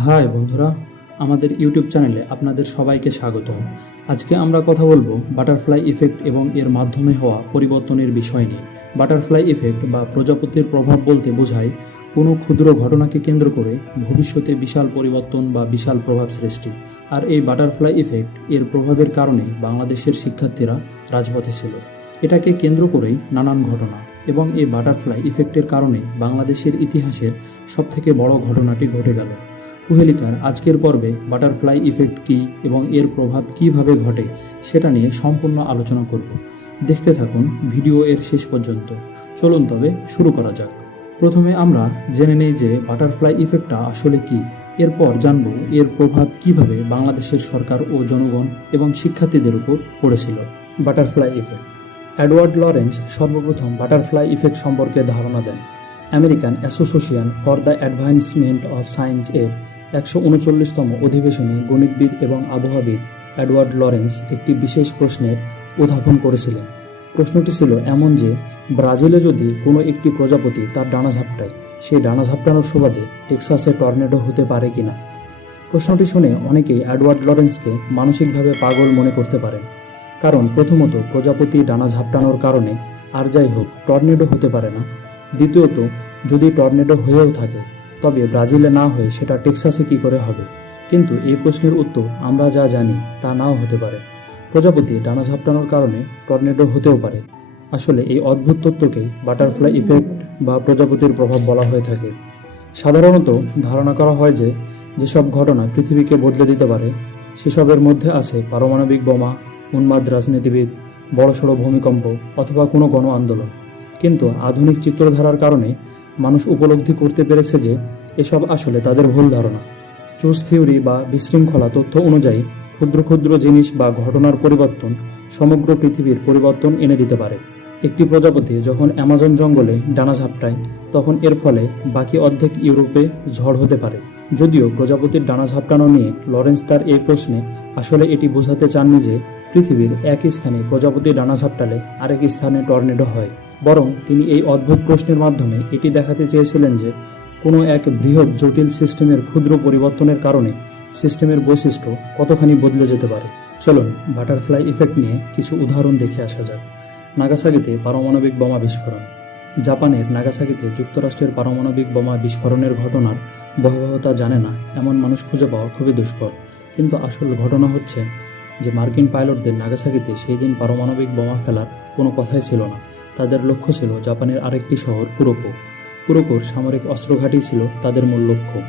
High বন্ধুরা, আমাদের YouTube চ্যানেলে আপনাদের সবাইকে স্বাগত আজকে আমরা কথা বলব বাটারফ্লাই ইফেক্ট এবং এর মাধ্যমে হওয়া পরিবর্তনের বিষয় নিয়ে। বাটারফ্লাই ইফেক্ট বা প্রজাপতির প্রভাব বলতে বোঝায় কোনো ক্ষুদ্র ঘটনাকে কেন্দ্র করে ভবিষ্যতে বিশাল পরিবর্তন বা বিশাল প্রভাব সৃষ্টি। আর এই বাটারফ্লাই ইফেক্ট এর প্রভাবের কারণে বাংলাদেশের শিক্ষার্থীরা রাজপথে ছিল। এটাকে কেন্দ্র করেই নানান ঘটনা এবং এই বাটারফ্লাই ইফেক্টের কারণে বাংলাদেশের ইতিহাসের সবথেকে বড় ঘটনাটি ঘটে গেল। কুহেলিকার আজকের পর্বে বাটারফ্লাই ইফেক্ট কী এবং এর প্রভাব কীভাবে ঘটে সেটা নিয়ে সম্পূর্ণ আলোচনা করব। দেখতে থাকুন ভিডিও এর শেষ পর্যন্ত। চলুন তবে শুরু করা যাক। প্রথমে আমরা জেনে নেই যে বাটারফ্লাই ইফেক্টটা আসলে কি। এরপর জানব এর প্রভাব কীভাবে বাংলাদেশের সরকার ও জনগণ এবং শিক্ষার্থীদের উপর পড়েছিল। Butterfly effect. অ্যাডওয়ার্ড লরেন্স সর্বপ্রথম বাটারফ্লাই ইফেক্ট সম্পর্কে ধারণা দেন। American Association for the Advancement of Science এর একশো উনচল্লিশতম অধিবেশনে গণিতবিদ এবং আবহাওয়াবিদ অ্যাডওয়ার্ড লরেন্স একটি বিশেষ প্রশ্নের উত্থাপন করেছিলেন। প্রশ্নটি ছিল এমন যে, ব্রাজিলে যদি কোনো একটি প্রজাপতি তার ডানা ঝাপটায়, সেই ডানা ঝাপটানোর সুবাদে টেক্সাসে টর্নেডো হতে পারে কিনা প্রশ্নটি শুনে অনেকেই অ্যাডওয়ার্ড লরেন্সকে মানসিকভাবে পাগল মনে করতে পারেন। কারণ প্রথমত, প্রজাপতি ডানা ঝাপটানোর কারণে, আর যাই হোক, টর্নেডো হতে পারে না। দ্বিতীয়ত, যদি টর্নেডো হয়েও থাকে তবে ব্রাজিলে না হয়ে সেটা টেক্সাসে কি করে হবে? কিন্তু এই প্রশ্নের উত্তর আমরা যা জানি তা নাও হতে পারে। প্রজাপতি ডানা ঝাপটানোর কারণে টর্নেডো হতেও পারে। আসলে এই অদ্ভুত তত্ত্বকেই বাটারফ্লাই ইফেক্ট বা প্রজাপতির প্রভাব বলা হয়ে থাকে। সাধারণত ধারণা করা হয় যে, যেসব ঘটনা পৃথিবীকে বদলে দিতে পারে, সেসবের মধ্যে আছে পারমাণবিক বোমা, উন্মাদ রাজনীতিবিদ, বড়সড় ভূমিকম্প অথবা কোনো গণ আন্দোলন কিন্তু আধুনিক চিত্রধারার কারণে মানুষ উপলব্ধি করতে পেরেছে যে এসব আসলে তাদের ভুল ধারণা। চুজ থিওরি বা বিশৃঙ্খলা তথ্য অনুযায়ী ক্ষুদ্র ক্ষুদ্র জিনিস বা ঘটনার পরিবর্তন সমগ্র পৃথিবীর পরিবর্তন এনে দিতে পারে। একটি প্রজাপতি যখন অ্যামাজন জঙ্গলে ডানা ঝাপটায়, তখন এর ফলে বাকি অর্ধেক ইউরোপে ঝড় হতে পারে। যদিও প্রজাপতির ডানা ঝাপটানো নিয়ে লরেন্স তার এই প্রশ্নে আসলে এটি বোঝাতে চাননি যে পৃথিবীর এক স্থানে প্রজাপতি ডানা ঝাপটালে আরেক স্থানে টর্নেডো হয়। বরং তিনি এই অদ্ভুত প্রশ্নের মাধ্যমে এটি দেখাতে চেয়েছিলেন যে কোনো এক বৃহৎ জটিল সিস্টেমের ক্ষুদ্র পরিবর্তনের কারণে সিস্টেমের বৈশিষ্ট্য কতখানি বদলে যেতে পারে। চলুন বাটারফ্লাই ইফেক্ট নিয়ে কিছু উদাহরণ দেখে আসা যাক। নাগাসাকিতে পারমাণবিক বোমা বিস্ফোরণ। জাপানের নাগাসাকিতে যুক্তরাষ্ট্রের পারমাণবিক বোমা বিস্ফোরণের ঘটনার ভয়াবহতা জানে না এমন মানুষ খুঁজে পাওয়া খুবই দুষ্কর। কিন্তু আসল ঘটনা হচ্ছে যে মার্কিন পাইলটদের নাগাসাকিতে সেই দিন পারমাণবিক বোমা ফেলার কোনো কথাই ছিল না। তাদের লক্ষ্য ছিল জাপানের আরেকটি শহর কুরোকো কুরোকোর সামরিক অস্ত্রঘাঁটি ছিল তাদের মূল লক্ষ্য।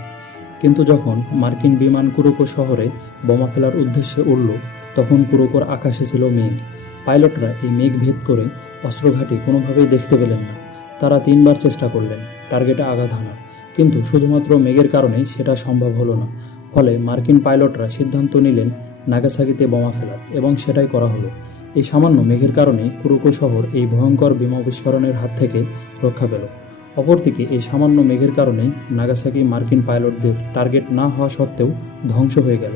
কিন্তু যখন মার্কিন বিমান কুরোকো শহরে বোমা ফেলার উদ্দেশ্যে উড়ল, তখন কুরোকোর আকাশে ছিল মেঘ। পাইলটরা এই মেঘ ভেদ করে অস্ত্রঘাঁটি কোনোভাবেই দেখতে পেলেন না। তারা তিনবার চেষ্টা করলেন, টার্গেটে আঘাত হানার। কিন্তু শুধুমাত্র মেঘের কারণেই সেটা সম্ভব হলো না। ফলে মার্কিন পাইলটরা সিদ্ধান্ত নিলেন, নাগাসাকিতে বোমা ফেলার এবং সেটাই করা হলো। এই সামান্য মেঘের কারণে কুরুকো শহর এই ভয়ঙ্কর বিমা বিস্ফোরণের হাত থেকে রক্ষা পেল। অপরদিকে এই সামান্য মেঘের কারণেই নাগাসাকি মার্কিন পাইলটদের টার্গেট না হওয়া সত্ত্বেও ধ্বংস হয়ে গেল।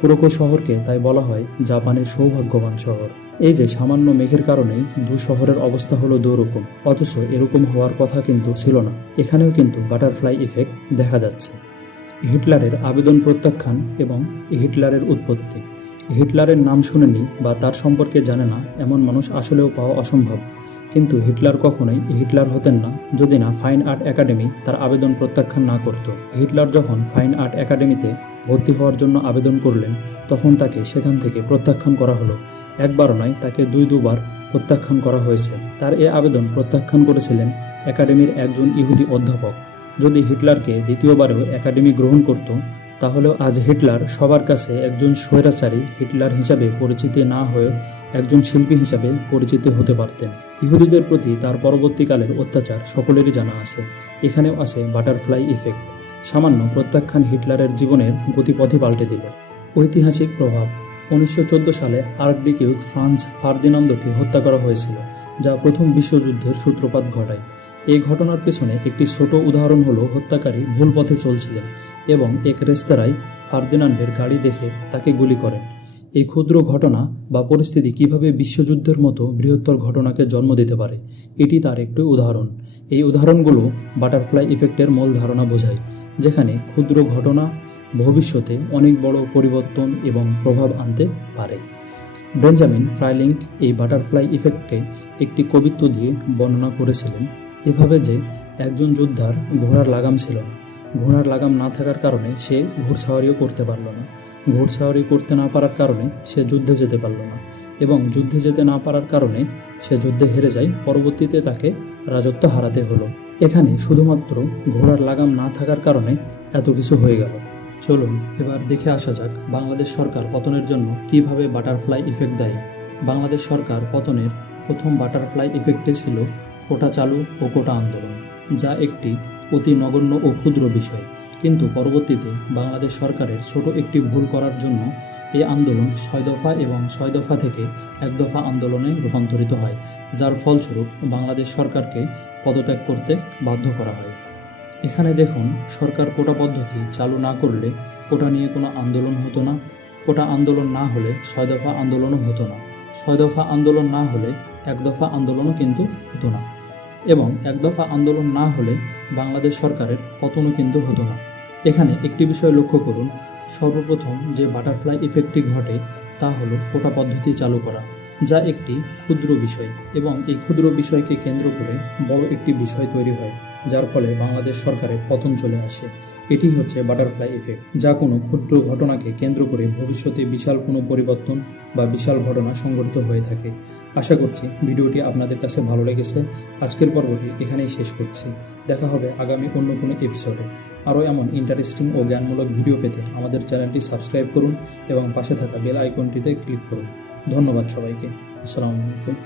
কুরোকো শহরকে তাই বলা হয় জাপানের সৌভাগ্যবান শহর। এই যে সামান্য মেঘের কারণেই দু শহরের অবস্থা হলো দুরকম, অথচ এরকম হওয়ার কথা কিন্তু ছিল না। এখানেও কিন্তু বাটারফ্লাই ইফেক্ট দেখা যাচ্ছে। হিটলারের আবেদন প্রত্যাখ্যান এবং হিটলারের উৎপত্তি। হিটলারের নাম শুনেনি বা তার সম্পর্কে জানে না এমন মানুষ আসলেও পাওয়া অসম্ভব। কিন্তু হিটলার কখনোই হিটলার হতেন না যদি না ফাইন আর্ট একাডেমি তার আবেদন প্রত্যাখ্যান না করত। হিটলার যখন ফাইন আর্ট একাডেমিতে ভর্তি হওয়ার জন্য আবেদন করলেন, তখন তাকে সেখান থেকে প্রত্যাখ্যান করা হলো। একবারও নয়, তাকে দুই দুবার প্রত্যাখ্যান করা হয়েছে। তার এ আবেদন প্রত্যাখ্যান করেছিলেন একাডেমির একজন ইহুদি অধ্যাপক। যদি হিটলারকে দ্বিতীয়বারেও একাডেমি গ্রহণ করত তাহলেও আজ হিটলার সবার কাছে একজন স্বৈরাচারী হিটলার হিসাবে পরিচিতি না হয়ে একজন শিল্পী হিসাবে পরিচিত হতে পারতেন। ইহুদিদের প্রতি তার পরবর্তীকালের অত্যাচার সকলেরই জানা আছে। এখানেও আছে বাটারফ্লাই ইফেক্ট। সামান্য প্রত্যাখ্যান হিটলারের জীবনের গতিপথই পাল্টে দিল। ঐতিহাসিক প্রভাব। উনিশশো চোদ্দ সালে আর্কডিকিউক ফ্রান্স ফার্দিনান্দকে হত্যা করা হয়েছিল, যা প্রথম বিশ্বযুদ্ধের সূত্রপাত ঘটায়। এই ঘটনার পেছনে একটি ছোট উদাহরণ হলো হত্যাকারী ভুল পথে চলছিলেন। এবং এক রেস্তোরাঁয় ফার্দিনান্ডের গাড়ি দেখে তাকে গুলি করেন। এই ক্ষুদ্র ঘটনা বা পরিস্থিতি কীভাবে বিশ্বযুদ্ধের মতো বৃহত্তর ঘটনাকে জন্ম দিতে পারে, এটি তার একটি উদাহরণ। এই উদাহরণগুলো বাটারফ্লাই ইফেক্টের মূল ধারণা বোঝায়, যেখানে ক্ষুদ্র ঘটনা ভবিষ্যতে অনেক বড় পরিবর্তন এবং প্রভাব আনতে পারে। বেঞ্জামিন ফ্রাইলিংক এই বাটারফ্লাই ইফেক্টকে একটি কবিত্ব দিয়ে বর্ণনা করেছিলেন, এভাবে যে একজন যোদ্ধার ঘোড়ার লাগাম ছিল। না ঘোড়ার লাগাম না থাকার কারণে সে ঘোড়সাওয়ারিও করতে পারল না। ঘোড়সাওয়ারি করতে না পারার কারণে সে যুদ্ধে যেতে পারল না এবং যুদ্ধে যেতে না পারার কারণে সে যুদ্ধে হেরে যায়, পরবর্তীতে তাকে রাজত্ব হারাতে হলো। এখানে শুধুমাত্র ঘোড়ার লাগাম না থাকার কারণে এত কিছু হয়ে গেল। চলুন, এবার দেখে আসা যাক বাংলাদেশ সরকার পতনের জন্য কীভাবে বাটারফ্লাই ইফেক্ট দেয়। বাংলাদেশ সরকার পতনের প্রথম বাটারফ্লাই ইফেক্টে ছিল কোটা চালু ও কোটা আন্দোলন, যা একটি অতি নগণ্য ও ক্ষুদ্র বিষয়। কিন্তু পরবর্তীতে বাংলাদেশ সরকারের ছোট একটি ভুল করার জন্য এই আন্দোলন ছয় দফা এবং ছয় দফা থেকে এক দফা আন্দোলনে রূপান্তরিত হয়, যার ফলস্বরূপ বাংলাদেশ সরকারকে পদত্যাগ করতে বাধ্য করা হয়। এখানে দেখুন, সরকার কোটা পদ্ধতি চালু না করলে কোটা নিয়ে কোনো আন্দোলন হতো না। কোটা আন্দোলন না হলে ছয় দফা আন্দোলনও হতো না। ছয় দফা আন্দোলন না হলে এক দফা আন্দোলনও কিন্তু হতো না। এবং এক দফা আন্দোলন না হলে বাংলাদেশ সরকারের পতনও কিন্তু হতো না। এখানে একটি বিষয় লক্ষ্য করুন, সর্বপ্রথম যে বাটারফ্লাই ইফেক্টটি ঘটে তা হলো কোটা পদ্ধতি চালু করা, যা একটি ক্ষুদ্র বিষয় এবং এই ক্ষুদ্র বিষয়কে কেন্দ্র করে বড় একটি বিষয় তৈরি হয়, যার ফলে বাংলাদেশ সরকারের পতন চলে আসে। এটি হচ্ছে বাটারফ্লাই ইফেক্ট, যা কোনো ক্ষুদ্র ঘটনাকে কেন্দ্র করে ভবিষ্যতে বিশাল কোনো পরিবর্তন বা বিশাল ঘটনা সংঘটিত হয়ে থাকে। আশা করছি ভিডিওটি আপনাদের কাছে ভালো লেগেছে। আজকের পর্বটি এখানেই শেষ করছি। দেখা হবে আগামী অন্য কোনো এপিসোডে আরও এমন ইন্টারেস্টিং ও জ্ঞানমূলক ভিডিও পেতে আমাদের চ্যানেলটি সাবস্ক্রাইব করুন এবং পাশে থাকা বেল আইকনটিতে ক্লিক করুন। ধন্যবাদ সবাইকে। আসসালামু আলাইকুম।